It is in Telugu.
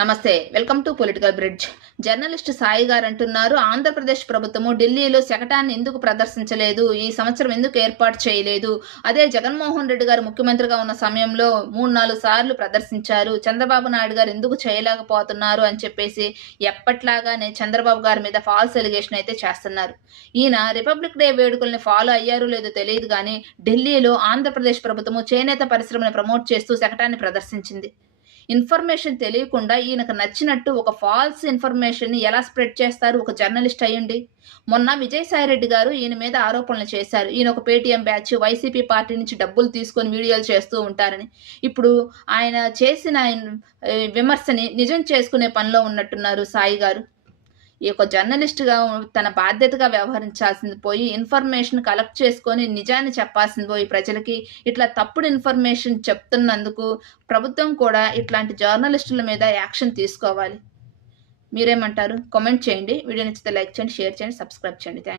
నమస్తే, welcome to political bridge. Journalist Sai గారు అంటున్నారు, ఆంధ్రప్రదేశ్ ప్రభుత్వము ఢిల్లీలో శకటాన్ని ఎందుకు ప్రదర్శించలేదు, ఈ సంవత్సరం ఎందుకు ఏర్పాటు చేయలేదు, అదే జగన్మోహన్ రెడ్డి గారు ముఖ్యమంత్రిగా ఉన్న సమయంలో 3-4 సార్లు ప్రదర్శించారు, చంద్రబాబు నాయుడు గారు ఎందుకు చేయలేకపోతున్నారు అని చెప్పేసి ఎప్పట్లాగానే చంద్రబాబు గారి మీద ఫాల్స్ ఎలిగేషన్ అయితే చేస్తున్నారు. ఈయన రిపబ్లిక్ డే వేడుకల్ని ఫాలో అయ్యారో లేదో తెలియదు కానీ ఢిల్లీలో ఆంధ్రప్రదేశ్ ప్రభుత్వము చేనేత పరిశ్రమను ప్రమోట్ చేస్తూ శకటాన్ని ప్రదర్శించింది. ఇన్ఫర్మేషన్ తెలియకుండా ఈయనకు నచ్చినట్టు ఒక ఫాల్స్ ఇన్ఫర్మేషన్ని ఎలా స్ప్రెడ్ చేస్తారు ఒక జర్నలిస్ట్ అయ్యుండి? మొన్న విజయసాయిరెడ్డి గారు ఈయన మీద ఆరోపణలు చేశారు. ఈయన ఒక పేటీఎం బ్యాచ్, వైసీపీ పార్టీ నుంచి డబ్బులు తీసుకొని వీడియోలు చేస్తూ ఉంటారని. ఇప్పుడు ఆయన చేసిన విమర్శని నిజం చేసుకునే పనిలో ఉన్నట్టున్నారు సాయి గారు. ఈ యొక్క జర్నలిస్ట్‌గా తన బాధ్యతగా వ్యవహరించాల్సింది పోయి, ఇన్ఫర్మేషన్ కలెక్ట్ చేసుకొని నిజాన్ని చెప్పాల్సింది పోయి ప్రజలకి ఇట్లా తప్పుడు ఇన్ఫర్మేషన్ చెప్తున్నందుకు ప్రభుత్వం కూడా ఇట్లాంటి జర్నలిస్టుల మీద యాక్షన్ తీసుకోవాలి. మీరేమంటారు? కామెంట్ చేయండి. వీడియో నచ్చితే లైక్ చేయండి, షేర్ చేయండి, సబ్స్క్రైబ్ చేయండి.